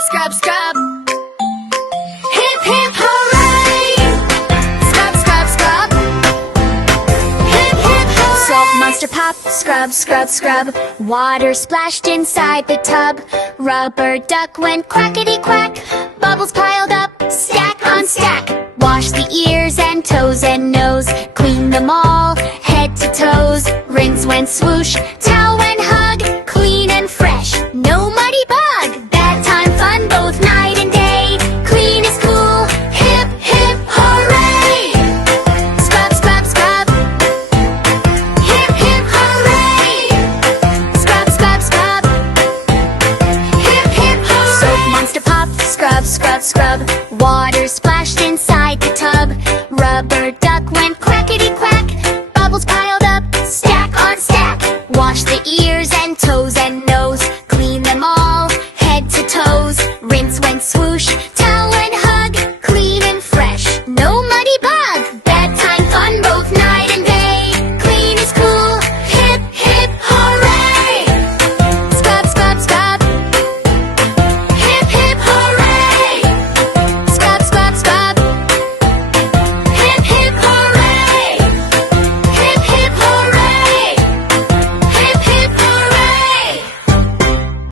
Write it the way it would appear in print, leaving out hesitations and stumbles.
scrub, scrub. Hip, hip, hooray! Scrub, scrub, scrub. Hip, hip, hooray! Soap monster pop, scrub, scrub, scrub. Water splashed inside the tub. Rubber duck went quackity quack. Bubbles piled up, stack on stack. Wash the ears and toes and nose. Clean them all, head to toes. Rinse when swoosh, towel when hug. Clean and fresh, no muddy bug. Bedtime fun both night and day. Clean is cool, hip, hip, hooray! Scrub, scrub, scrub. Hip, hip, hooray! Scrub, scrub, scrub. Hip, hip, hooray! Soap monster pop, scrub, scrub, scrub. Water splashed in